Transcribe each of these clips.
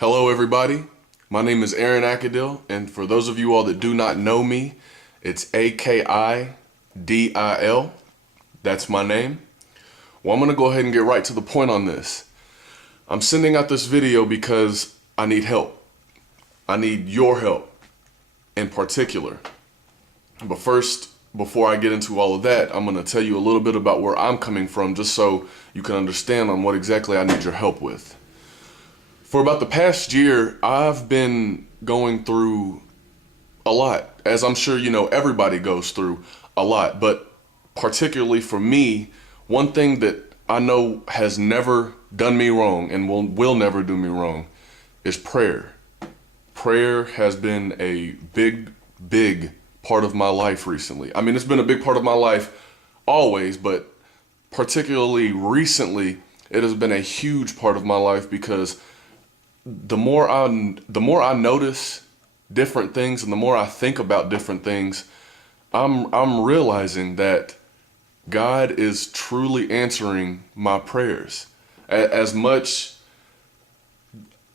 Hello, everybody. My name is Aaron Akadil, and for those of you all that do not know me, it's Akidil. That's my name. Well, I'm going to go ahead and get right to the point on this. I'm sending out this video because I need help. I need your help in particular. But first, before I get into all of that, I'm going to tell you a little bit about where I'm coming from, just so you can understand on what exactly I need your help with. For about the past year, I've been going through a lot, as I'm sure you know everybody goes through a lot, but particularly for me, one thing that I know has never done me wrong and will never do me wrong is prayer. Prayer has been a big part of my life recently. I mean, it's been a big part of my life always, but particularly recently, it has been a huge part of my life because the more I notice different things and the more I think about different things, I'm realizing that God is truly answering my prayers. As much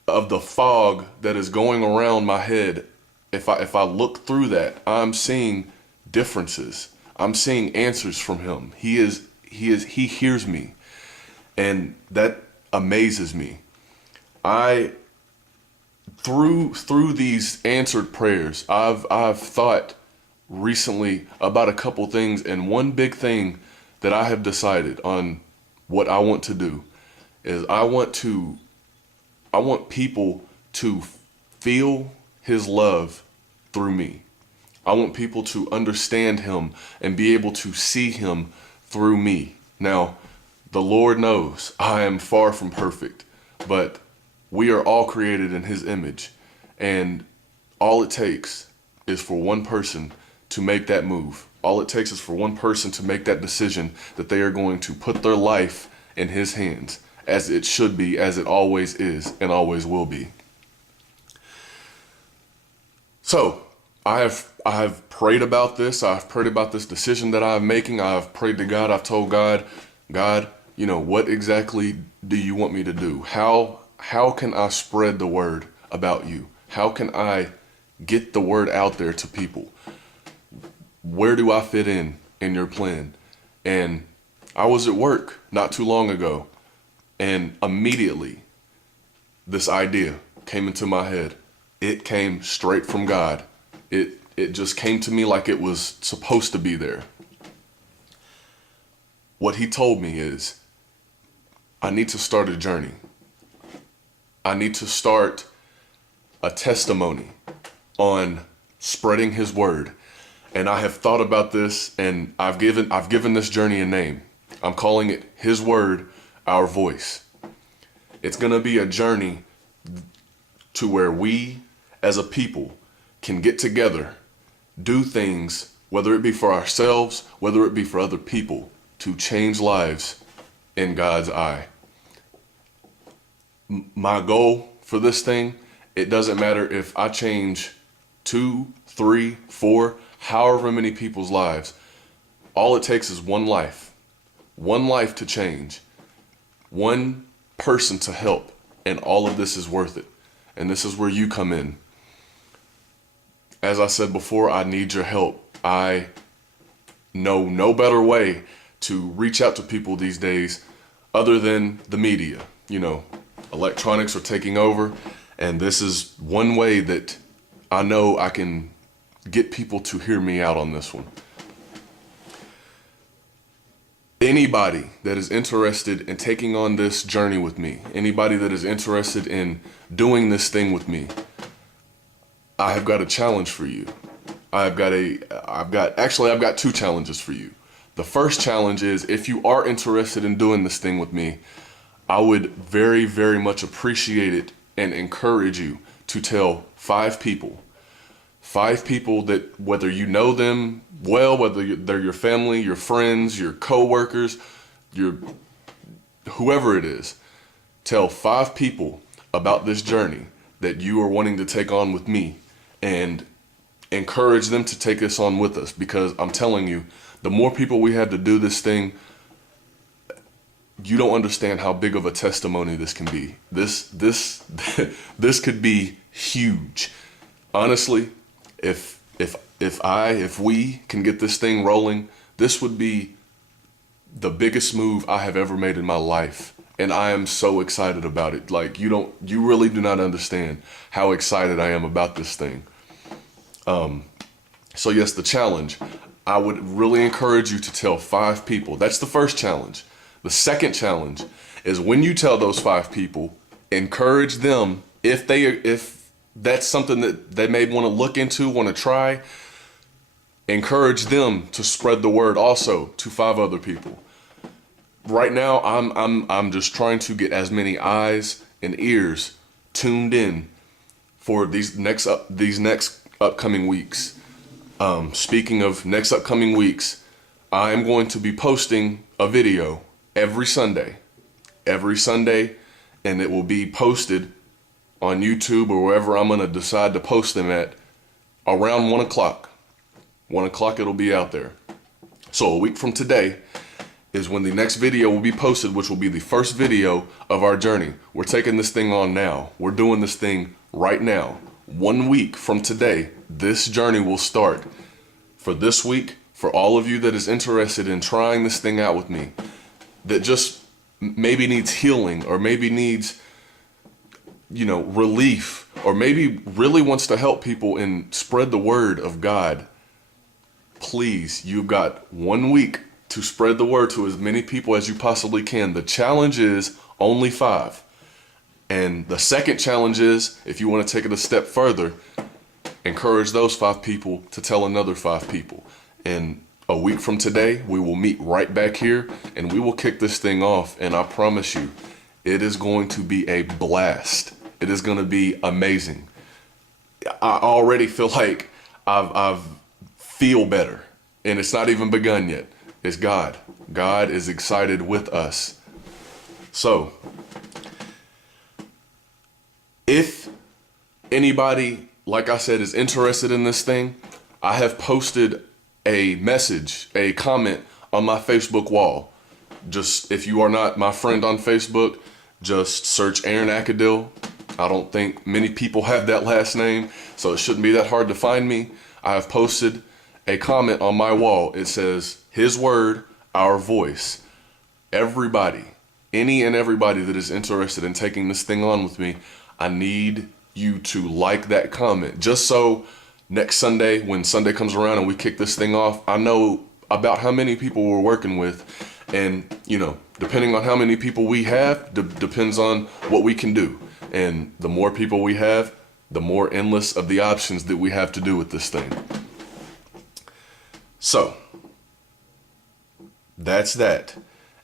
of the fog that is going around my head, if I look through that, I'm seeing differences. I'm seeing answers from him. He hears me, and that amazes me. Through these answered prayers, I've thought recently about a couple things, and one big thing that I have decided on what I want to do is I want people to feel his love through me. I want people to understand him and be able to see him through me. Now, the Lord knows I am far from perfect, but we are all created in his image, and all it takes is for one person to make that move. All it takes is for one person to make that decision that they are going to put their life in his hands, as it should be, as it always is, and always will be. So, I have prayed about this. I've prayed about this decision that I'm making. I've prayed to God. I've told God, what exactly do you want me to do? How can I spread the word about you? How can I get the word out there to people? Where do I fit in your plan? And I was at work not too long ago, and immediately this idea came into my head. It came straight from God. It just came to me like it was supposed to be there. What he told me is, I need to start a journey. I need to start a testimony on spreading his word. And I have thought about this, and I've given this journey a name. I'm calling it His Word, Our Voice. It's going to be a journey to where we as a people can get together, do things, whether it be for ourselves, whether it be for other people, to change lives in God's eye. My goal for this thing, it doesn't matter if I change 2, 3, 4, however many people's lives. All it takes is one life to change, one person to help, and all of this is worth it. And this is where you come in. As I said before, I need your help. I know no better way to reach out to people these days other than the media. Electronics are taking over, and this is one way that I know I can get people to hear me out on this one. Anybody that is interested in taking on this journey with me, anybody that is interested in doing this thing with me, I have got a challenge for you. I've got 2 challenges for you. The first challenge is, if you are interested in doing this thing with me, I would very, very much appreciate it and encourage you to tell 5 people. 5 people that, whether you know them well, whether they're your family, your friends, your co-workers, whoever it is, tell 5 people about this journey that you are wanting to take on with me, and encourage them to take this on with us, because I'm telling you, the more people we had to do this thing, you don't understand how big of a testimony this can be. This this could be huge. Honestly, if we can get this thing rolling, this would be the biggest move I have ever made in my life. And I am so excited about it. Like, you really do not understand how excited I am about this thing. So yes, the challenge, I would really encourage you to tell 5 people. That's the first challenge. The second challenge is when you tell those 5 people, encourage them, if that's something that they may want to look into, want to try, encourage them to spread the word also to 5 other people. Right now, I'm just trying to get as many eyes and ears tuned in for these next upcoming weeks. Speaking of next upcoming weeks, I am going to be posting a video every Sunday, and it will be posted on YouTube or wherever I'm going to decide to post them at around 1 o'clock. 1 o'clock it'll be out there. So a week from today is when the next video will be posted, which will be the first video of our journey. We're taking this thing on now. We're doing this thing right now. 1 week from today, this journey will start. For this week, for all of you that is interested in trying this thing out with me, that just maybe needs healing, or maybe needs, relief, or maybe really wants to help people and spread the word of God, please, you've got 1 week to spread the word to as many people as you possibly can. The challenge is only 5. And the second challenge is, if you want to take it a step further, encourage those 5 people to tell another 5 people. And a week from today, we will meet right back here and we will kick this thing off. And I promise you, it is going to be a blast. It is going to be amazing. I already feel like I've feel better, and it's not even begun yet. It's God. God is excited with us. So, if anybody, like I said, is interested in this thing, I have posted a message, a comment on my Facebook wall. Just, if you are not my friend on Facebook, just search Aaron Akadil. I don't think many people have that last name, so it shouldn't be that hard to find me. I have posted a comment on my wall. It says, His word, our voice. Everybody, any and everybody that is interested in taking this thing on with me, I need you to like that comment. Just so next Sunday, when Sunday comes around and we kick this thing off, I know about how many people we're working with. And, depending on how many people we have, depends on what we can do. And the more people we have, the more endless of the options that we have to do with this thing. So, that's that.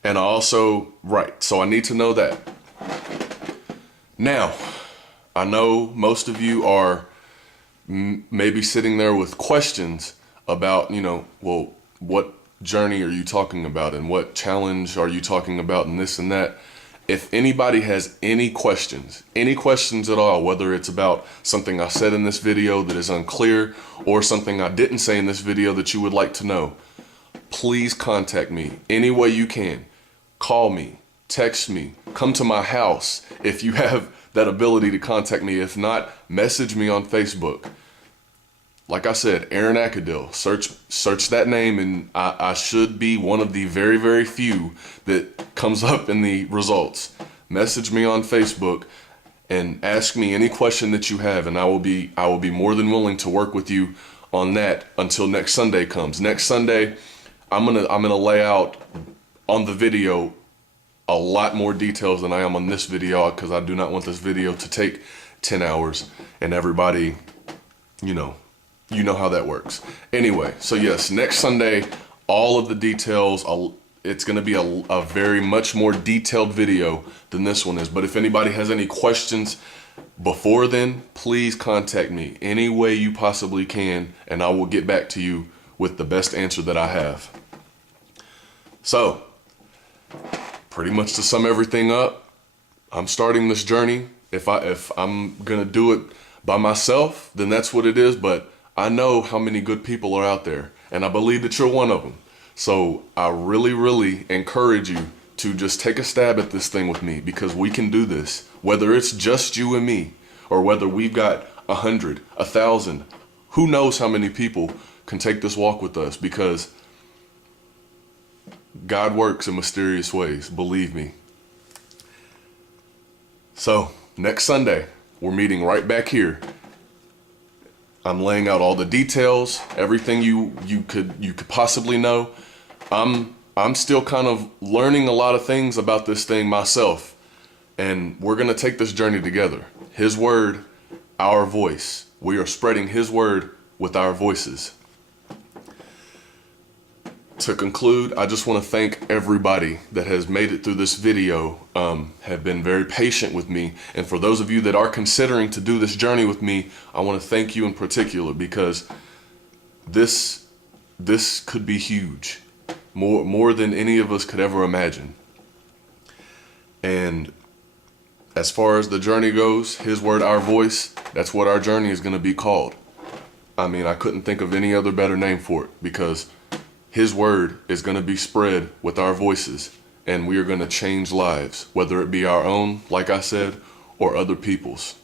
And also, right, so I need to know that. Now, I know most of you are maybe sitting there with questions about, well, what journey are you talking about and what challenge are you talking about and this and that. If anybody has any questions at all, whether it's about something I said in this video that is unclear or something I didn't say in this video that you would like to know, please contact me any way you can. Call me, text me, come to my house if you have that ability to contact me. If not, message me on Facebook. Like I said, Aaron Akadil, search that name, and I should be one of the very, very few that comes up in the results. Message me on Facebook and ask me any question that you have, and I will be more than willing to work with you on that until next Sunday comes. Next Sunday, I'm gonna lay out on the video a lot more details than I am on this video, because I do not want this video to take 10 hours and everybody, you know how that works. Anyway, so yes, next Sunday, all of the details, it's going to be a very much more detailed video than this one is. But if anybody has any questions before then, please contact me any way you possibly can, and I will get back to you with the best answer that I have. So, pretty much to sum everything up, I'm starting this journey. If I'm going to do it by myself, then that's what it is. But I know how many good people are out there, and I believe that you're one of them. So I really, really encourage you to just take a stab at this thing with me, because we can do this. Whether it's just you and me, or whether we've got 100, 1,000, who knows how many people can take this walk with us, because God works in mysterious ways, believe me. So next Sunday, we're meeting right back here. I'm laying out all the details, everything you could possibly know. I'm still kind of learning a lot of things about this thing myself, and we're gonna take this journey together. His word, our voice. We are spreading His word with our voices. To conclude, I just want to thank everybody that has made it through this video, have been very patient with me. And for those of you that are considering to do this journey with me, I want to thank you in particular, because this could be huge, more than any of us could ever imagine. And as far as the journey goes, His word, our voice, that's what our journey is going to be called. I mean, I couldn't think of any other better name for it, because His word is going to be spread with our voices, and we are going to change lives, whether it be our own, like I said, or other people's.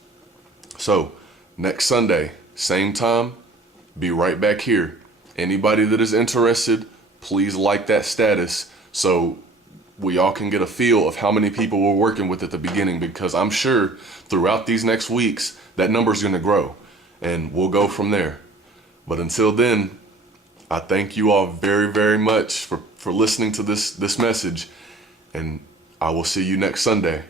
So next Sunday, same time, be right back here. Anybody that is interested, please like that status so we all can get a feel of how many people we're working with at the beginning, because I'm sure throughout these next weeks, that number is going to grow, and we'll go from there. But until then, I thank you all very, very much for listening to this message, and I will see you next Sunday.